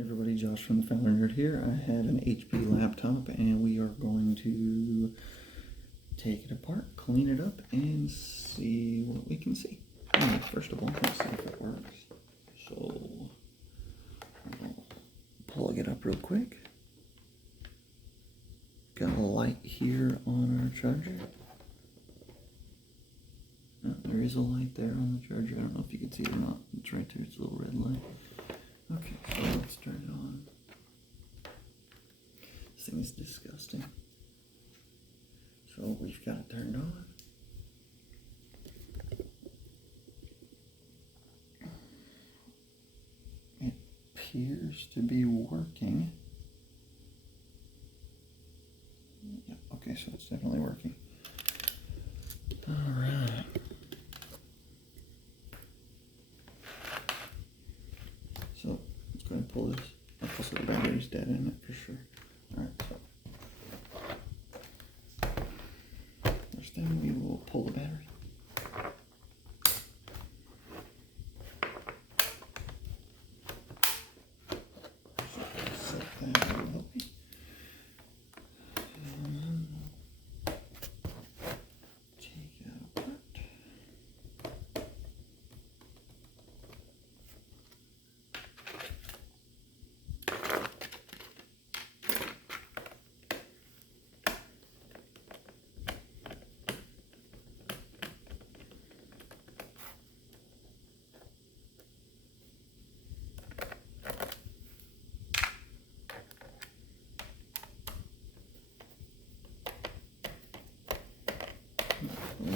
Hey everybody, Josh from the Founder Nerd here. I have an HP laptop and we are going to take it apart, clean it up, and see what we can see. Anyway, first of all, let's see if it works. So, I'll plug it up real quick. Got a light here on our charger. There is a light there on the charger. I don't know if you can see it or not. It's right there, it's a little red light. Okay, so let's turn it on. This thing is disgusting. So we've got it turned on. It appears to be working. Yeah, okay, so it's definitely working. Alright. So let's go ahead and pull this. Also the battery's dead in it for sure. Alright, so first thing we will pull the battery. So set that out of the way. Take it apart.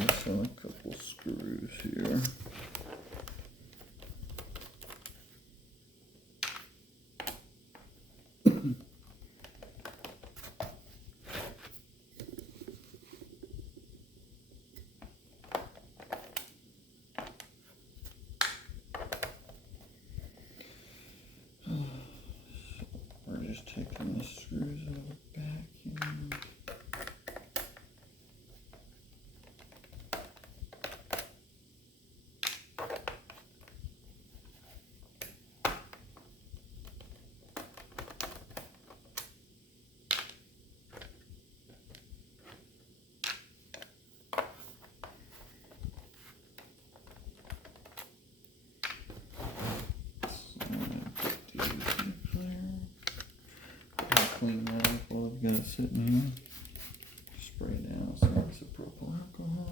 Also a couple screws here. We're just taking the screws out of the back here. Clean that up while I've got it sitting here. Spray down some isopropyl alcohol.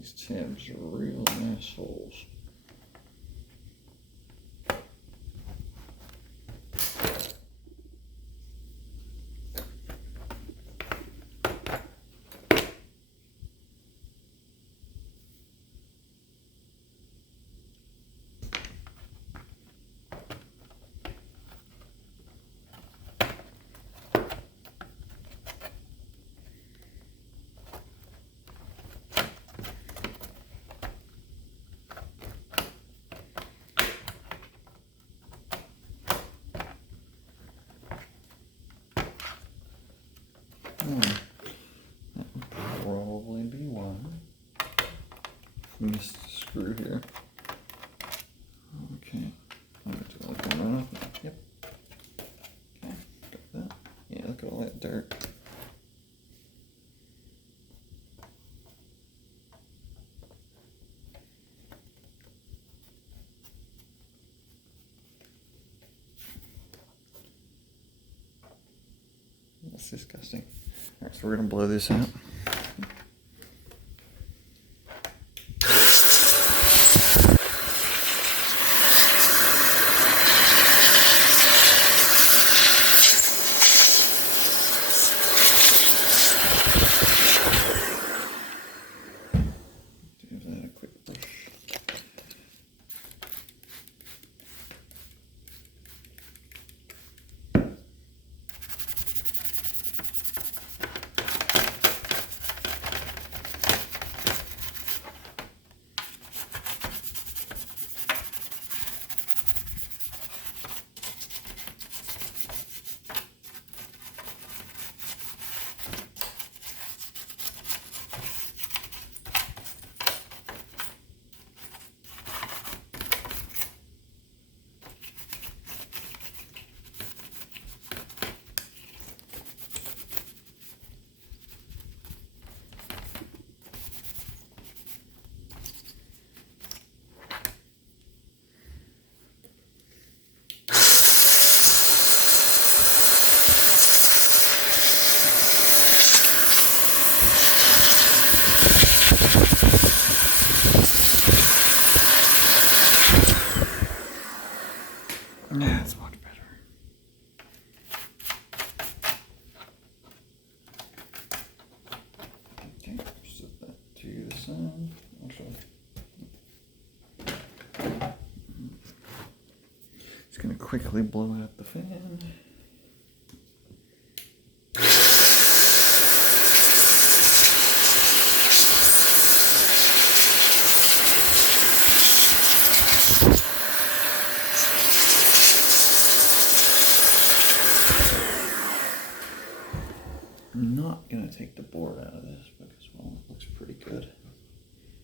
These tabs are real assholes. That would probably be one. Missed a screw here. Okay. I'm going to like one right off. Yep. Okay. Got that. Yeah, look at all that dirt. That's disgusting. Alright, so we're going to blow this out. Give that a quick push. That's much better. Okay, set that to the side. Actually, just going to quickly blow out the fan. I'm not going to take the board out of this because, well, it looks pretty good.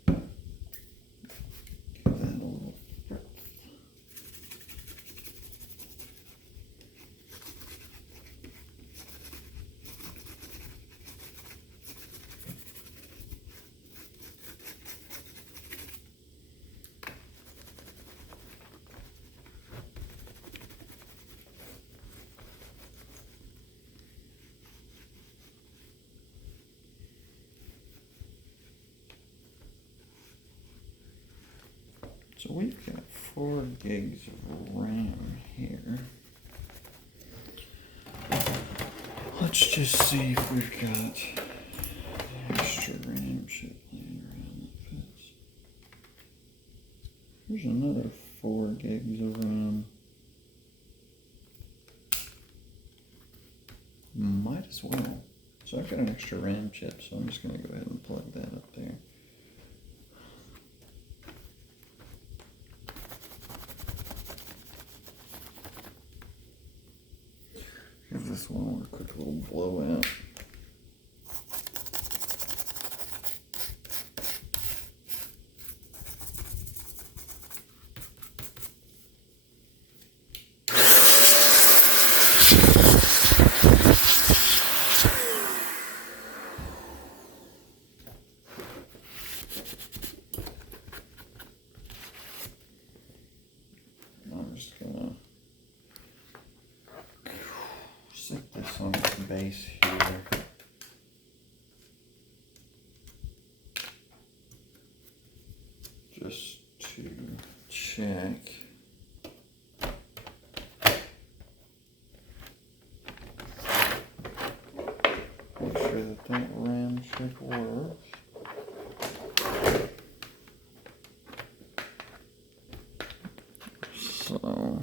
Give that a little breadth. So we've got 4 gigs of RAM here. Let's just see if we've got extra RAM chip laying around like this. There's another 4 gigs of RAM. Might as well. So I've got an extra RAM chip, so I'm just going to go ahead and plug that up there. Give this one more quick little blowout. I'm just gonna set this on its base here. just to check. Make sure that that RAM chip works. So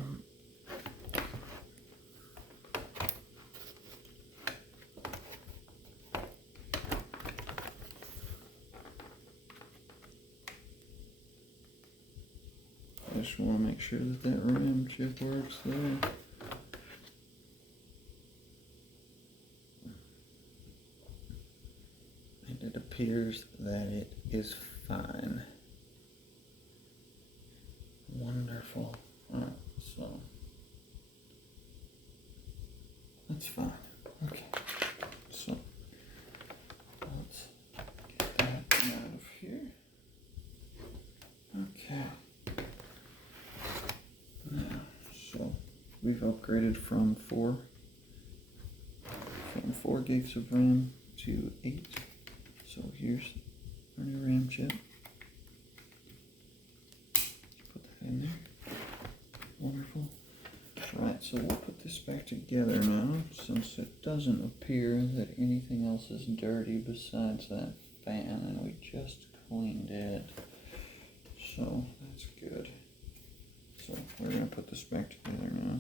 I just want to make sure that that RAM chip works there. And it appears that it is fine. Wonderful. Alright, so that's fine. Okay. So let's get that out of here. Okay. Now, so we've upgraded from 4 gigs of RAM to 8. So here's our new RAM chip. Put that in there. Wonderful. Right, so we'll put this back together now, since it doesn't appear that anything else is dirty besides that fan, and we just cleaned it. So that's good. So we're going to put this back together now.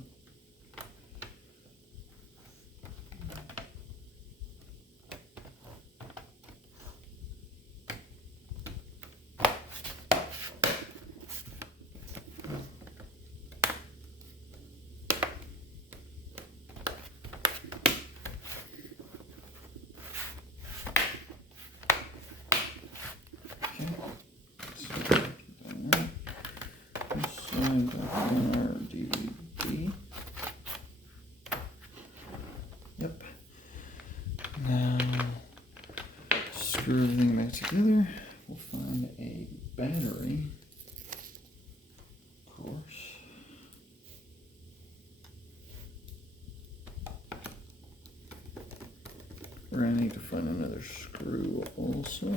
Our DVD. Yep. Now, screw everything back together. We'll find a battery, of course. We're going to need to find another screw also.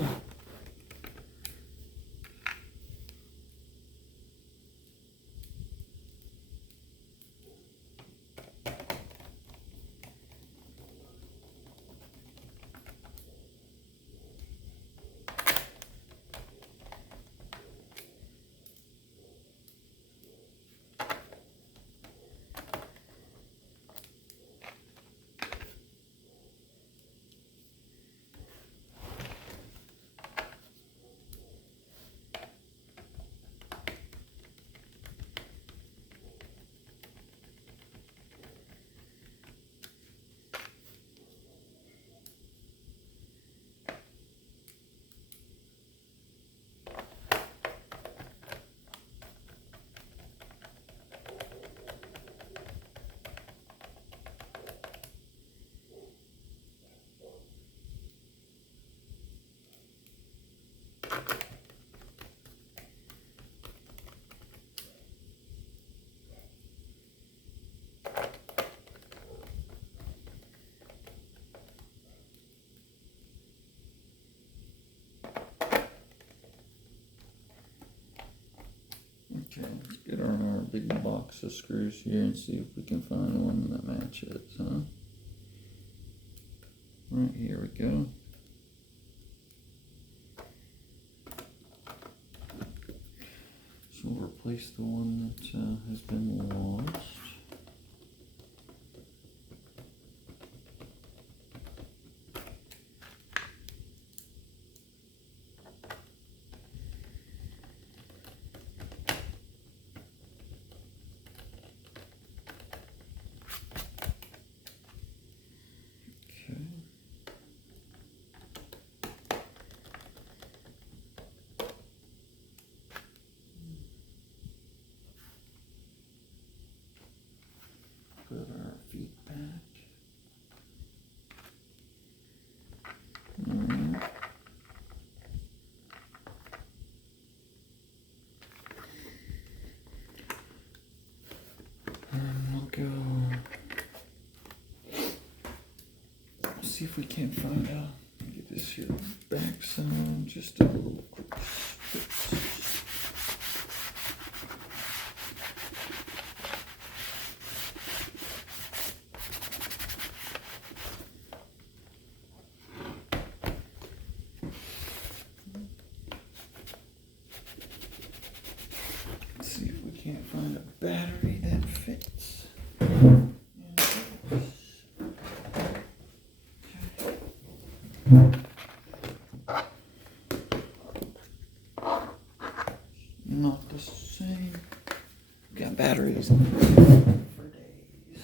Okay, let's get our big box of screws here and see if we can find one that matches, huh? Right, here we go. So we'll replace the one that has been lost. Put our feet back. And we'll go see if we can't find out. Get this here back some, just a little quick fix. Not the same. Got batteries for days.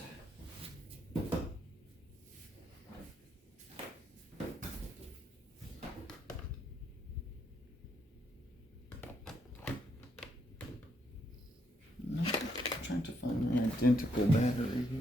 I'm trying to find an identical battery here.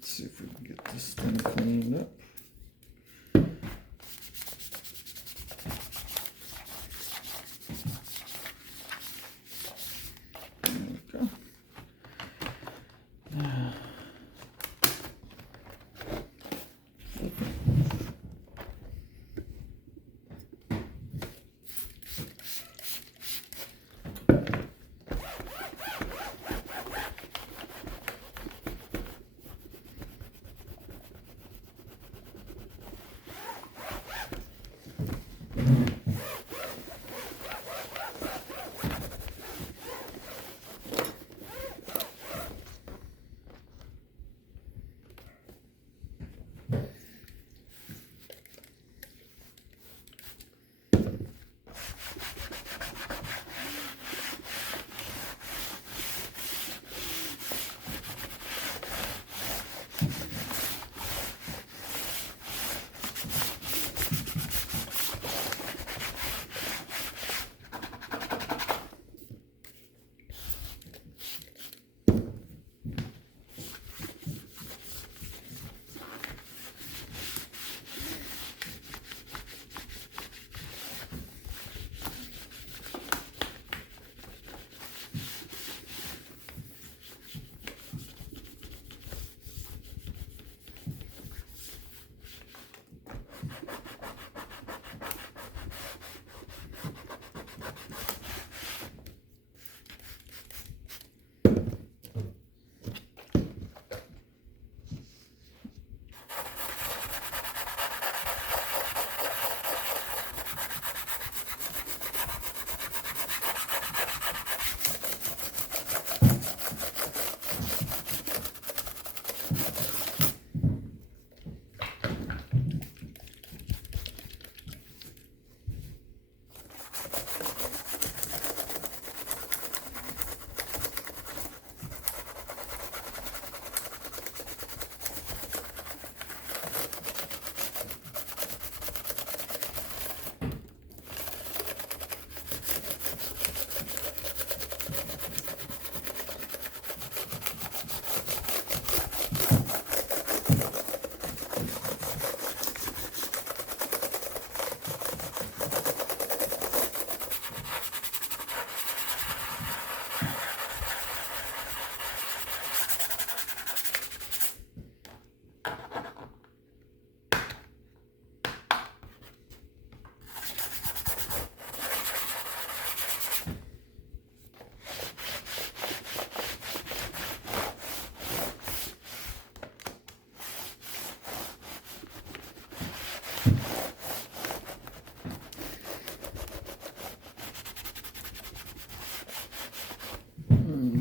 See if we can get this thing cleaned up. There we go.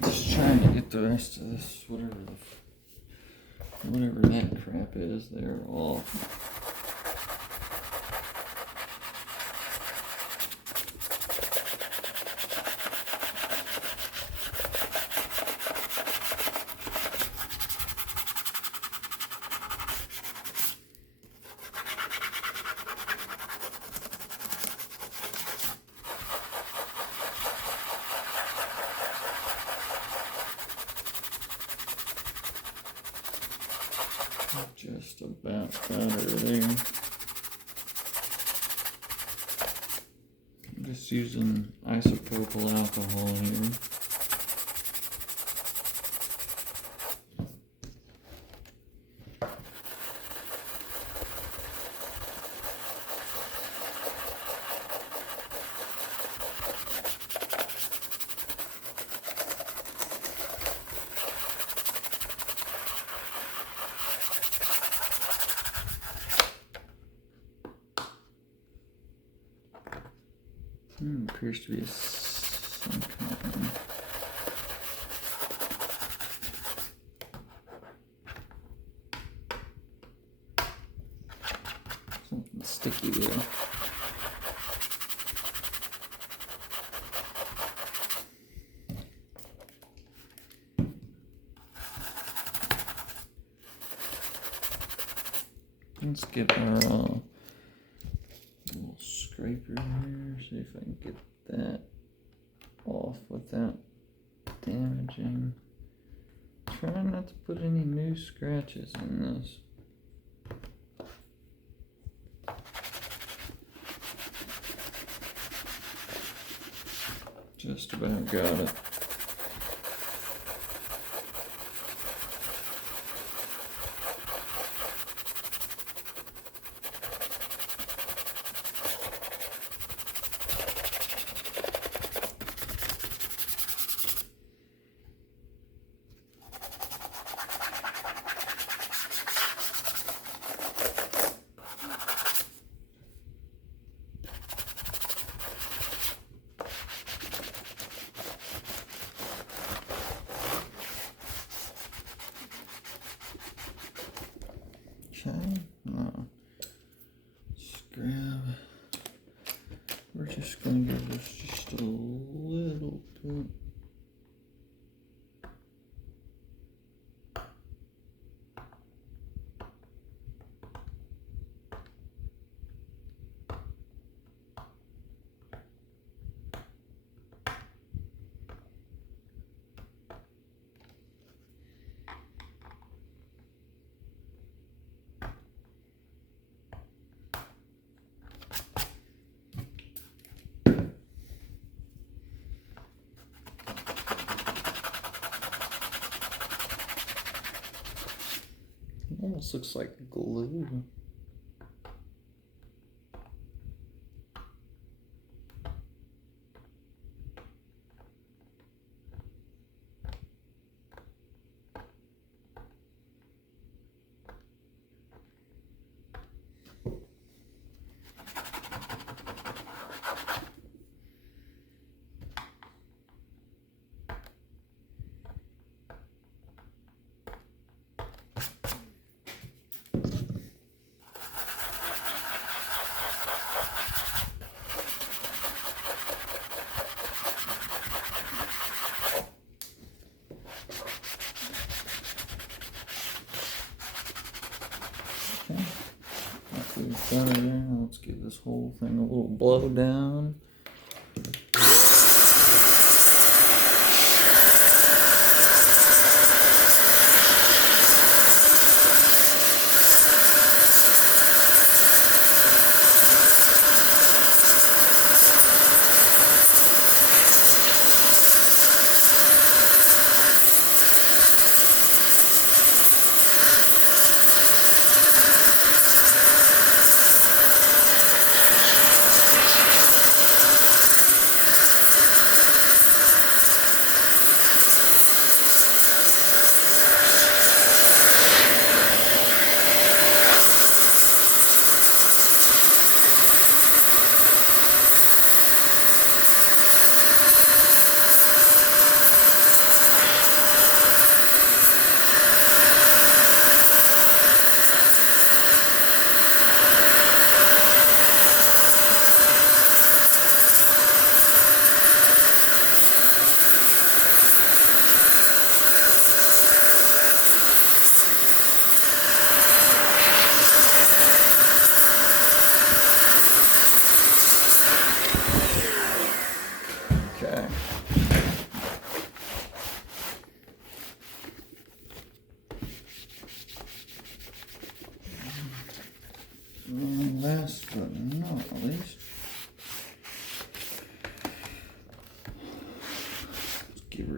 Just trying to get the rest of this, whatever that crap is, there off. Just about got her there. I'm just using isopropyl alcohol here. Appears to be some kind of something sticky there. Let's get our little scraper here, see if I can get that off without damaging. Try not to put any new scratches in this. Just about got it. Okay, no. Scrub. We're just going to give this just a little bit. Almost looks like glue. Okay, after we've done it there, let's give this whole thing a little blow down.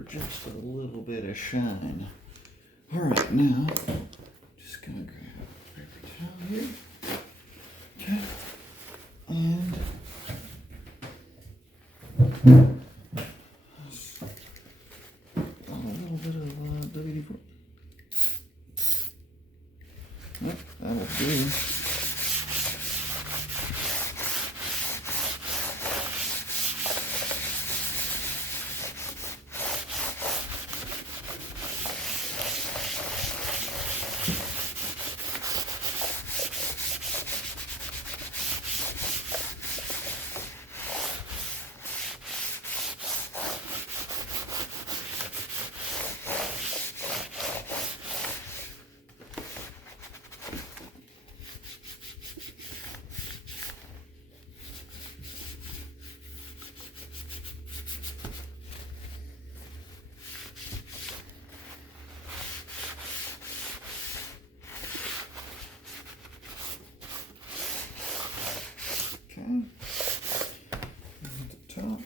just a little bit of shine. Alright, now, just gonna grab a paper towel here. Okay. And a little bit of WD-40. Yep, that'll do. Okay, at the top.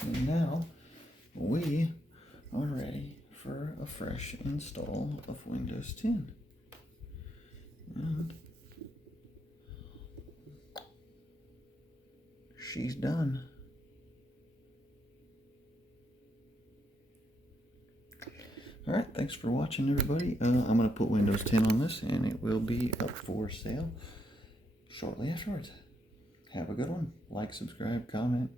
And now we are ready for a fresh install of Windows 10. And she's done. Alright, thanks for watching, everybody. I'm going to put Windows 10 on this, and it will be up for sale shortly afterwards. Have a good one. Like, subscribe, comment.